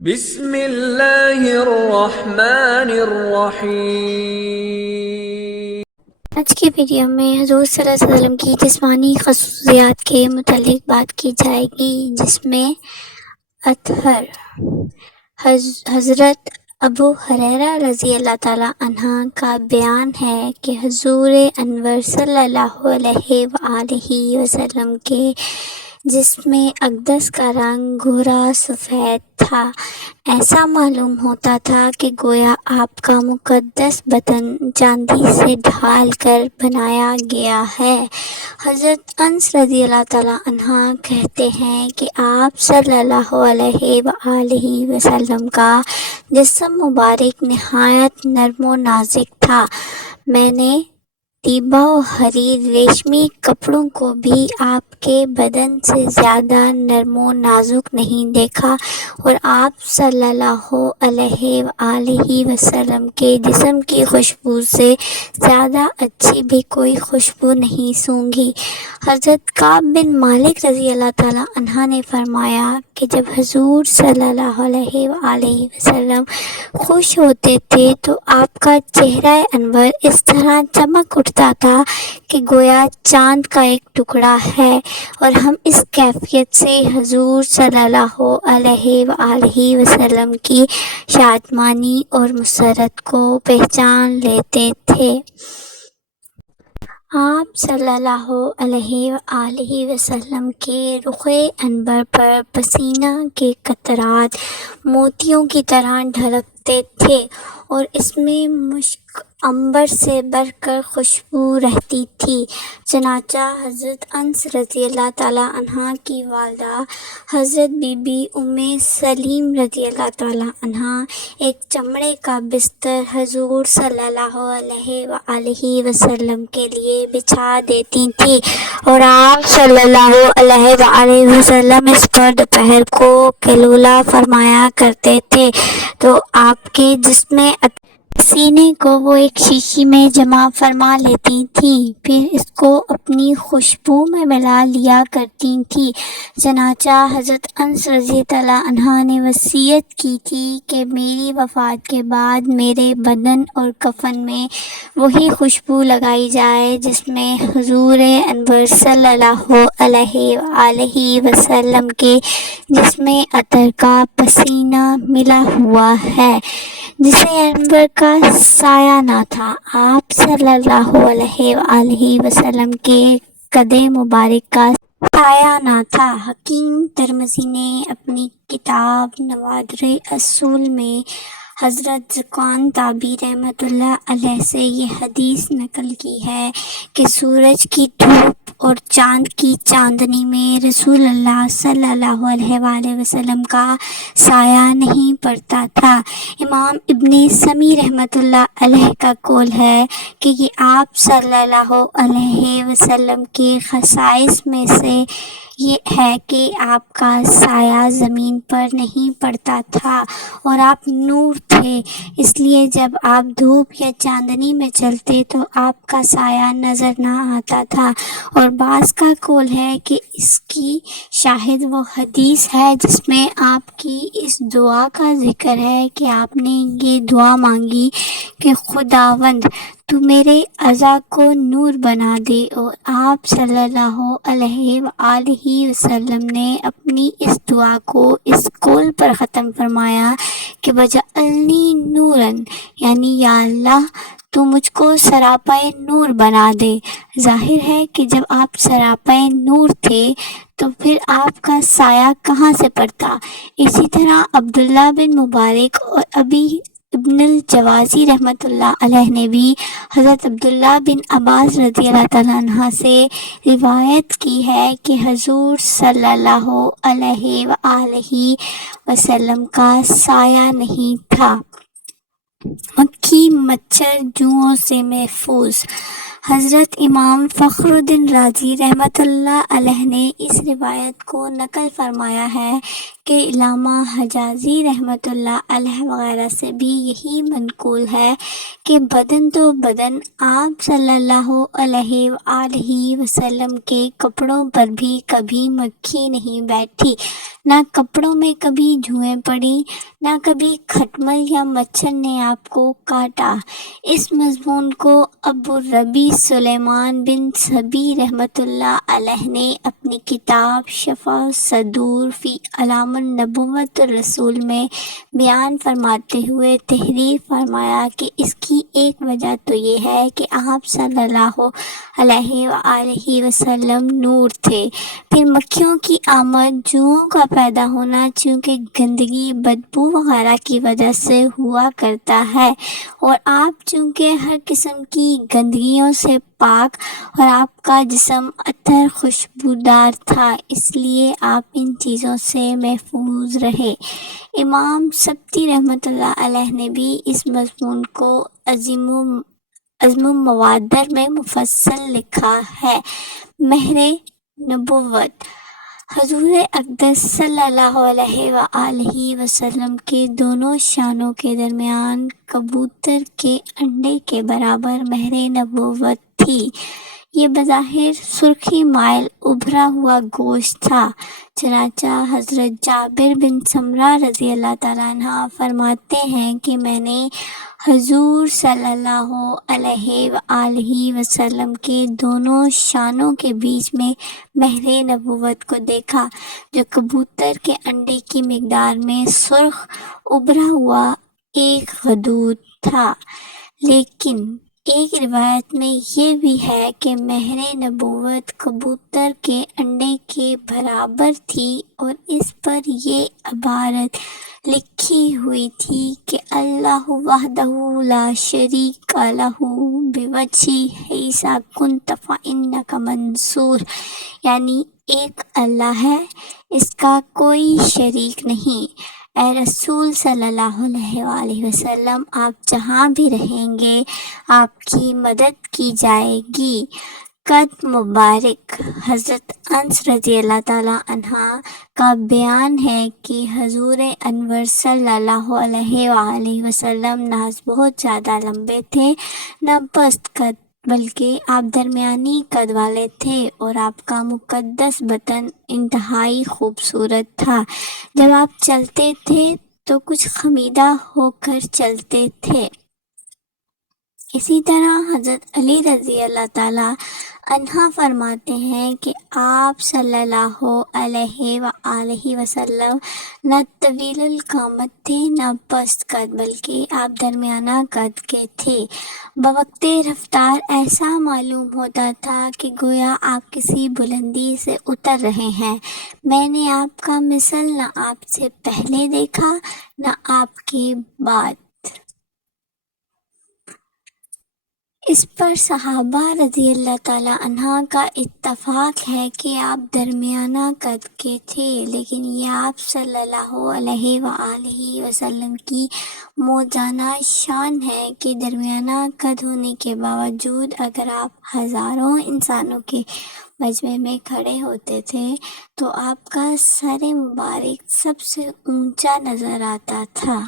بسم اللہ الرحمن الرحیم۔ آج کی ویڈیو میں حضور صلی اللہ علیہ وسلم کی جسمانی خصوصیات کے متعلق بات کی جائے گی، جس میں اطہر حضرت ابو ہریرہ رضی اللہ تعالیٰ عنہ کا بیان ہے کہ حضور انور صلی اللہ علیہ وآلہ وسلم کے جسم اقدس کا رنگ گھورا سفید تھا۔ ایسا معلوم ہوتا تھا کہ گویا آپ کا مقدس بدن چاندی سے ڈھال کر بنایا گیا ہے۔ حضرت انس رضی اللہ تعالیٰ عنہ کہتے ہیں کہ آپ صلی اللہ علیہ وآلہ وسلم کا جسم مبارک نہایت نرم و نازک تھا۔ میں نے طیبہ و حریر ریشمی کپڑوں کو بھی آپ کے بدن سے زیادہ نرم و نازک نہیں دیکھا، اور آپ صلی اللہ علیہ وآلہ وسلم کے جسم کی خوشبو سے زیادہ اچھی بھی کوئی خوشبو نہیں سونگھی۔ حضرت کعب بن مالک رضی اللہ تعالیٰ عنہ نے فرمایا کہ جب حضور صلی اللہ علیہ وآلہ وسلم خوش ہوتے تھے تو آپ کا چہرہ انور اس طرح چمک اٹھتا تھا کہ گویا چاند کا ایک ٹکڑا ہے، اور ہم اس کیفیت سے حضور صلی اللہ علیہ وآلہ وسلم کی شادمانی اور مسرت کو پہچان لیتے تھے۔ آپ صلی اللہ علیہ وآلہ وسلم کے رخ انور پر پسینہ کے قطرات موتیوں کی طرح ڈھلکتے تھے، اور اس میں مشک عنبر سے بڑھ کر خوشبو رہتی تھی۔ چنانچہ حضرت انس رضی اللہ تعالیٰ عنہ کی والدہ حضرت بی بی ام سلیم رضی اللہ تعالیٰ عنہ ایک چمڑے کا بستر حضور صلی اللہ علیہ وآلہ وسلم کے لیے بچھا دیتی تھیں، اور آپ صلی اللہ علیہ وآلہ وسلم اس پر دوپہر کو قیلولہ فرمایا کرتے تھے، تو آپ کے جسم پسینے کو وہ ایک شیشی میں جمع فرما لیتی تھیں، پھر اس کو اپنی خوشبو میں ملا لیا کرتی تھیں۔ چنانچہ حضرت انس رضی اللہ عنہ نے وصیت کی تھی کہ میری وفات کے بعد میرے بدن اور کفن میں وہی خوشبو لگائی جائے جس میں حضور انور صلی اللہ علیہ وآلہ وسلم کے جسم اطہر کا پسینہ ملا ہوا ہے، جسے انور کا سایہ نہ تھا۔ آپ صلی اللہ علیہ وآلہ وسلم کے قد مبارک کا سایہ نہ تھا۔ حکیم ترمذی نے اپنی کتاب نوادر اصول میں حضرت زکوان تابعی رحمۃ اللہ علیہ سے یہ حدیث نقل کی ہے کہ سورج کی دھوپ اور چاند کی چاندنی میں رسول اللہ صلی اللہ علیہ وآلہ وسلم کا سایہ نہیں پڑتا تھا۔ امام ابن سمی رحمۃ اللہ علیہ کا قول ہے کہ یہ آپ صلی اللہ علیہ وسلم کے خصائص میں سے یہ ہے کہ آپ کا سایہ زمین پر نہیں پڑتا تھا، اور آپ نور تھے، اس لیے جب آپ دھوپ یا چاندنی میں چلتے تو آپ کا سایہ نظر نہ آتا تھا۔ اور بعض کا قول ہے کہ اس کی شاہد وہ حدیث ہے جس میں آپ کی اس دعا کا ذکر ہے کہ آپ نے یہ دعا مانگی کہ خداوند تو میرے اعضاء کو نور بنا دے، اور آپ صلی اللہ علیہ وآلہ وسلم نے اپنی اس دعا کو اس قول پر ختم فرمایا کہ وَجَعَلْنِي نُورًا، یعنی یا اللہ تو مجھ کو سراپائے نور بنا دے۔ ظاہر ہے کہ جب آپ سراپائے نور تھے تو پھر آپ کا سایہ کہاں سے پڑتا۔ اسی طرح عبداللہ بن مبارک اور ابی ابن الجوازی رحمۃ اللہ علیہ نے بھی حضرت عبداللہ بن عباس رضی اللہ تعالیٰ عنہ سے روایت کی ہے کہ حضور صلی اللہ علیہ وآلہ وسلم کا سایہ نہیں تھا۔ مکھی مچھر جوؤں سے محفوظ۔ حضرت امام فخر الدین رازی رحمۃ اللہ علیہ نے اس روایت کو نقل فرمایا ہے کہ علامہ حجازی رحمۃ اللہ علیہ وغیرہ سے بھی یہی منقول ہے کہ بدن تو بدن آپ صلی اللہ علیہ وآلہ وسلم کے کپڑوں پر بھی کبھی مکھی نہیں بیٹھی، نہ کپڑوں میں کبھی جوئیں پڑی، نہ کبھی کھٹمل یا مچھر نے آپ کو کاٹا۔ اس مضمون کو ابو الربیع سلیمان بن صبی رحمۃ اللہ علیہ نے اپنی کتاب شفا الصدور فی علام النبوۃ الرسول میں بیان فرماتے ہوئے تحریر فرمایا کہ اس کی ایک وجہ تو یہ ہے کہ آپ صلی اللہ علیہ وآلہ وسلم نور تھے، پھر مکھیوں کی آمد، جوؤں کا پیدا ہونا چونکہ گندگی، بدبو وغیرہ کی وجہ سے ہوا کرتا ہے، اور آپ چونکہ ہر قسم کی گندگیوں سے پاک اور آپ کا جسم عطر خوشبودار تھا، اس لیے آپ ان چیزوں سے محفوظ رہے۔ امام سبتی رحمۃ اللہ علیہ نے بھی اس مضمون کو عزم الموادر میں مفصل لکھا ہے۔ مہر نبوت حضور اقدس صلی اللہ علیہ وآلہ وسلم کے دونوں شانوں کے درمیان کبوتر کے انڈے کے برابر مہر نبوت تھی۔ یہ بظاہر سرخی مائل ابھرا ہوا گوشت تھا، چنانچہ حضرت جابر بن سمرہ رضی اللہ تعالیٰ عنہ فرماتے ہیں کہ میں نے حضور صلی اللہ علیہ وآلہ وسلم کے دونوں شانوں کے بیچ میں مہر نبوت کو دیکھا، جو کبوتر کے انڈے کی مقدار میں سرخ ابھرا ہوا ایک غدود تھا۔ لیکن ایک روایت میں یہ بھی ہے کہ مہر نبوت کبوتر کے انڈے کے برابر تھی، اور اس پر یہ عبارت لکھی ہوئی تھی کہ اللہ وحدہ لا شریک لہ بوجہہ حیث کنت فإنک منصور، یعنی ایک اللہ ہے، اس کا کوئی شریک نہیں، اے رسول صلی اللہ علیہ وآلہ وسلم آپ جہاں بھی رہیں گے آپ کی مدد کی جائے گی۔ قد مبارک حضرت انس رضی اللہ تعالیٰ عنہ کا بیان ہے کہ حضور انور صلی اللہ علیہ وآلہ وسلم نہ بہت زیادہ لمبے تھے نہ پست قد، بلکہ آپ درمیانی قد والے تھے، اور آپ کا مقدس بدن انتہائی خوبصورت تھا۔ جب آپ چلتے تھے تو کچھ خمیدہ ہو کر چلتے تھے۔ اسی طرح حضرت علی رضی اللہ تعالیٰ عنہ فرماتے ہیں کہ آپ صلی اللہ علیہ وآلہ وسلم نہ طویل القامت تھے نہ پست قد، بلکہ آپ درمیانہ قد کے تھے۔ بوقت رفتار ایسا معلوم ہوتا تھا کہ گویا آپ کسی بلندی سے اتر رہے ہیں۔ میں نے آپ کا مثل نہ آپ سے پہلے دیکھا نہ آپ کے بعد۔ اس پر صحابہ رضی اللہ تعالیٰ عنہ کا اتفاق ہے کہ آپ درمیانہ قد کے تھے، لیکن یہ آپ صلی اللہ علیہ وآلہ وسلم کی موجزانہ شان ہے کہ درمیانہ قد ہونے کے باوجود اگر آپ ہزاروں انسانوں کے مجمع میں کھڑے ہوتے تھے تو آپ کا سر مبارک سب سے اونچا نظر آتا تھا۔